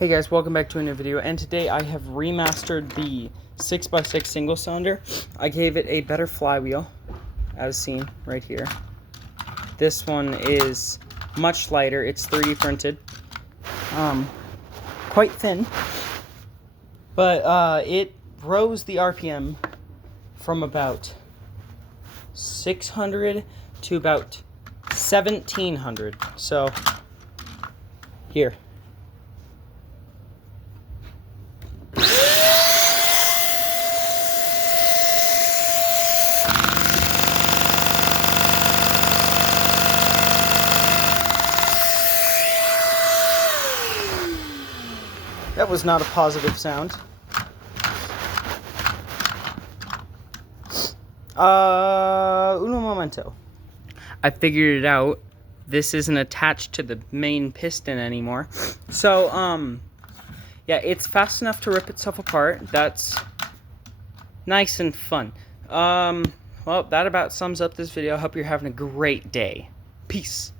Hey guys, welcome back to a new video, and today I have remastered the 6x6 single cylinder. I gave it a better flywheel, as seen right here. This one is much lighter, it's 3D printed, quite thin, but it rose the RPM from about 600 to about 1700, so here. That was not a positive sound. Uno momento. I figured it out. This isn't attached to the main piston anymore. So, yeah, it's fast enough to rip itself apart. That's nice and fun. Well, that about sums up this video. I hope you're having a great day. Peace.